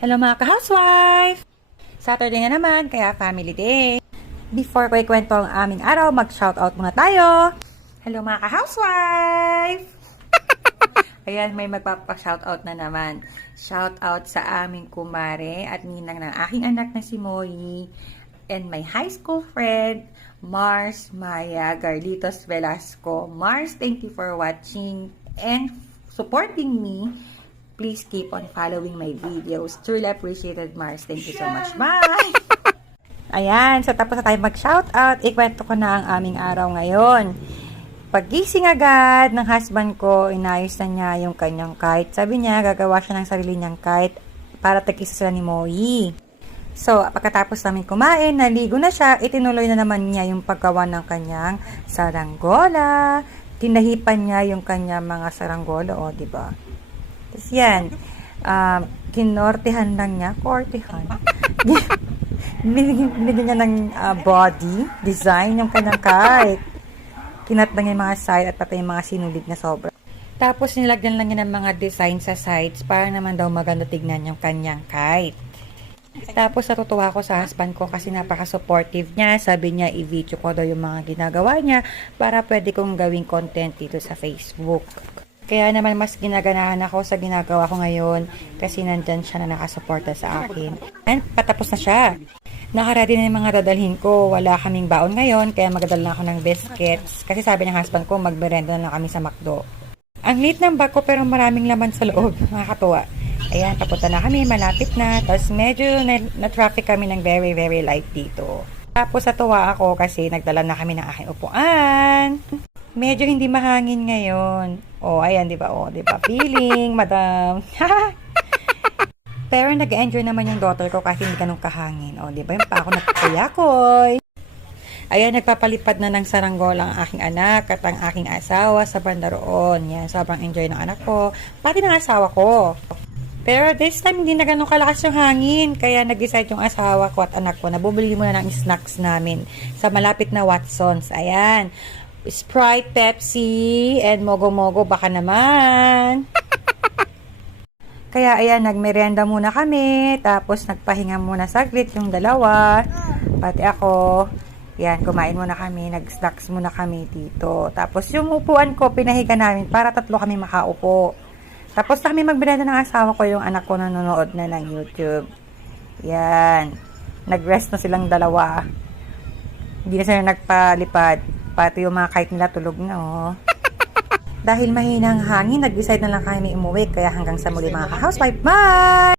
Hello mga ka-housewife! Saturday na naman, kaya family day. Before ko ikwento ang aming araw, mag-shoutout muna tayo. Hello mga ka-housewife! Ayan, may magpapa-shoutout na naman. Shoutout sa aming kumare at ninang ng aking anak na si Moy and my high school friend, Mars Maya Garlitos Velasco. Mars, thank you for watching and supporting me. Please keep on following my videos. Truly appreciated, Mars. Thank you so much. Bye! Ayan, so tapos na tayo mag-shoutout. Ikwento ko na ang aming araw ngayon. Paggising agad ng husband ko, inayos na niya yung kanyang kite. Sabi niya, gagawa siya ng sarili niyang kite para tag-isa sila ni Moy. So, pagkatapos namin kumain, naligo na siya, itinuloy na naman niya yung paggawa ng kanyang saranggola. Tinahipan niya yung kanyang mga saranggola, o, diba? Tapos yan, kinortehan lang niya, kortehan. Binigyan niya ng body, design yung kanyang kite. Kinat lang yung mga side at pati yung mga sinulid na sobra. Tapos nilagyan lang niya ng mga design sa sides para naman daw maganda tignan yung kanyang kite. Tapos natutuwa ko sa husband ko kasi napaka-supportive niya. Sabi niya i-video ko daw yung mga ginagawa niya para pwede kong gawing content dito sa Facebook. Kaya naman mas ginaganahan ako sa ginagawa ko ngayon kasi nandyan siya na nakasuporta sa akin. And patapos na siya. Nakaready na yung mga dadalhin ko. Wala kaming baon ngayon kaya magdadala na ako ng biscuits. Kasi sabi ng husband ko magmerenda na lang kami sa McDo. Ang liit ng bag ko pero maraming laman sa loob. Nakakatuwa. Ayan, papunta na kami. Malapit na. Tapos medyo na-traffic kami ng very very light dito. Tapos natuwa ako kasi nagdala na kami ng aking upuan. Medyo hindi mahangin ngayon. Oh, ayan, di ba? Oh, di ba? Feeling, madam. Pero nag-enjoy naman yung daughter ko kasi hindi ganun kahangin. Oh, di ba? Yung pa ako nagpapayakoy. Ayan, nagpapalipad na ng saranggola ang aking anak at ang aking asawa sa banda roon. Yan, sobrang enjoy ng anak ko. Pati ng asawa ko. Pero this time, hindi na ganun kalakas yung hangin. Kaya nag-decide yung asawa ko at anak ko na bumili muna ng snacks namin sa malapit na Watsons. Ayan. Sprite, Pepsi, and Mogo-Mogo, baka naman. Kaya ayan, nagmerienda muna kami, tapos nagpahinga muna saglit yung dalawa, pati ako. Yan, kumain muna kami, nag-snacks muna kami dito. Tapos yung upuan ko, pinahiga namin para tatlo kami makaupo. Tapos na kami magmerienda ng asawa ko, yung anak ko nanonood na ng YouTube. Yan, nag-rest na silang dalawa. Hindi na sila nagpalipad. Pati yung mga kite nila tulog na, oh. Dahil mahinang hangin, nag-decide na lang kami umuwi. Kaya hanggang sa muli mga ka-housewife. Bye!